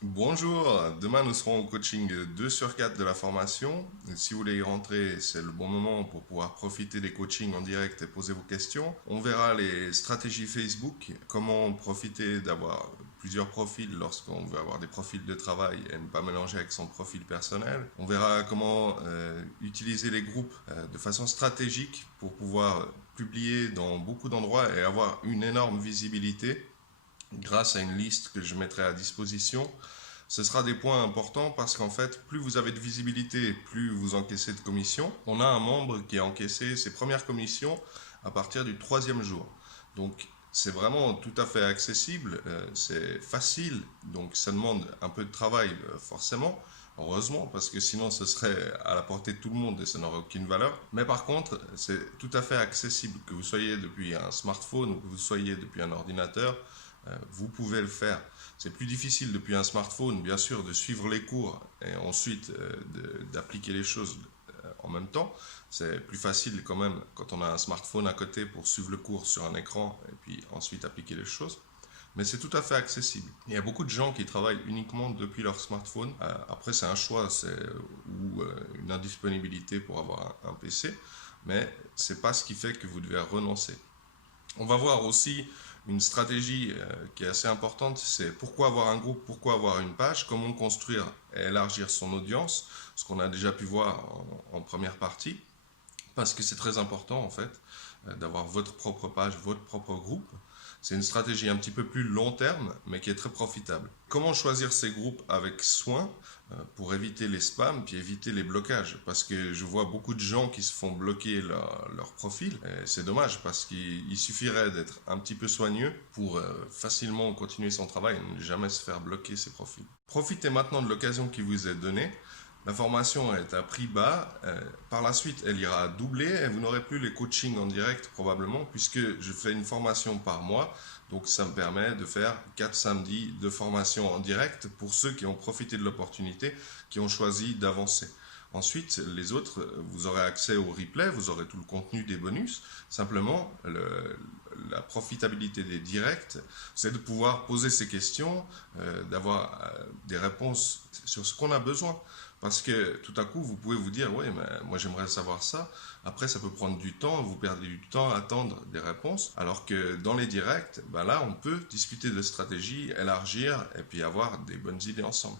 Bonjour, demain nous serons au coaching 2 sur 4 de la formation. Si vous voulez y rentrer, c'est le bon moment pour pouvoir profiter des coachings en direct et poser vos questions. On verra les stratégies Facebook, comment profiter d'avoir plusieurs profils lorsqu'on veut avoir des profils de travail et ne pas mélanger avec son profil personnel. On verra comment utiliser les groupes de façon stratégique pour pouvoir publier dans beaucoup d'endroits et avoir une énorme visibilité grâce à une liste que je mettrai à disposition. Ce sera des points importants parce qu'en fait, plus vous avez de visibilité, plus vous encaissez de commissions. On a un membre qui a encaissé ses premières commissions à partir du troisième jour. Donc, c'est vraiment tout à fait accessible, c'est facile, donc ça demande un peu de travail forcément, heureusement, parce que sinon ce serait à la portée de tout le monde et ça n'aurait aucune valeur. Mais par contre, c'est tout à fait accessible, que vous soyez depuis un smartphone ou que vous soyez depuis un ordinateur, vous pouvez le faire. C'est plus difficile depuis un smartphone, bien sûr, de suivre les cours et ensuite d'appliquer les choses en même temps. C'est plus facile quand même quand on a un smartphone à côté pour suivre le cours sur un écran et puis ensuite appliquer les choses. Mais c'est tout à fait accessible. Il y a beaucoup de gens qui travaillent uniquement depuis leur smartphone. Après, c'est un choix ou une indisponibilité pour avoir un PC, mais c'est pas ce qui fait que vous devez renoncer. On va voir aussi une stratégie qui est assez importante, c'est pourquoi avoir un groupe, pourquoi avoir une page, comment construire et élargir son audience, ce qu'on a déjà pu voir en première partie, parce que c'est très important en fait d'avoir votre propre page, votre propre groupe. C'est une stratégie un petit peu plus long terme, mais qui est très profitable. Comment choisir ces groupes avec soin pour éviter les spams puis éviter les blocages? Parce que je vois beaucoup de gens qui se font bloquer leur profil. C'est dommage parce qu'il suffirait d'être un petit peu soigneux pour facilement continuer son travail et ne jamais se faire bloquer ses profils. Profitez maintenant de l'occasion qui vous est donnée. La formation est à prix bas. Par la suite, elle ira doubler et vous n'aurez plus les coachings en direct probablement puisque je fais une formation par mois. Donc ça me permet de faire 4 samedis de formation en direct pour ceux qui ont profité de l'opportunité, qui ont choisi d'avancer. Ensuite, les autres, vous aurez accès au replay, vous aurez tout le contenu des bonus. Simplement, la profitabilité des directs, c'est de pouvoir poser ces questions, d'avoir des réponses sur ce qu'on a besoin. Parce que tout à coup, vous pouvez vous dire, oui, mais moi j'aimerais savoir ça. Après, ça peut prendre du temps, vous perdez du temps à attendre des réponses. Alors que dans les directs, ben là, on peut discuter de stratégie, élargir et puis avoir des bonnes idées ensemble.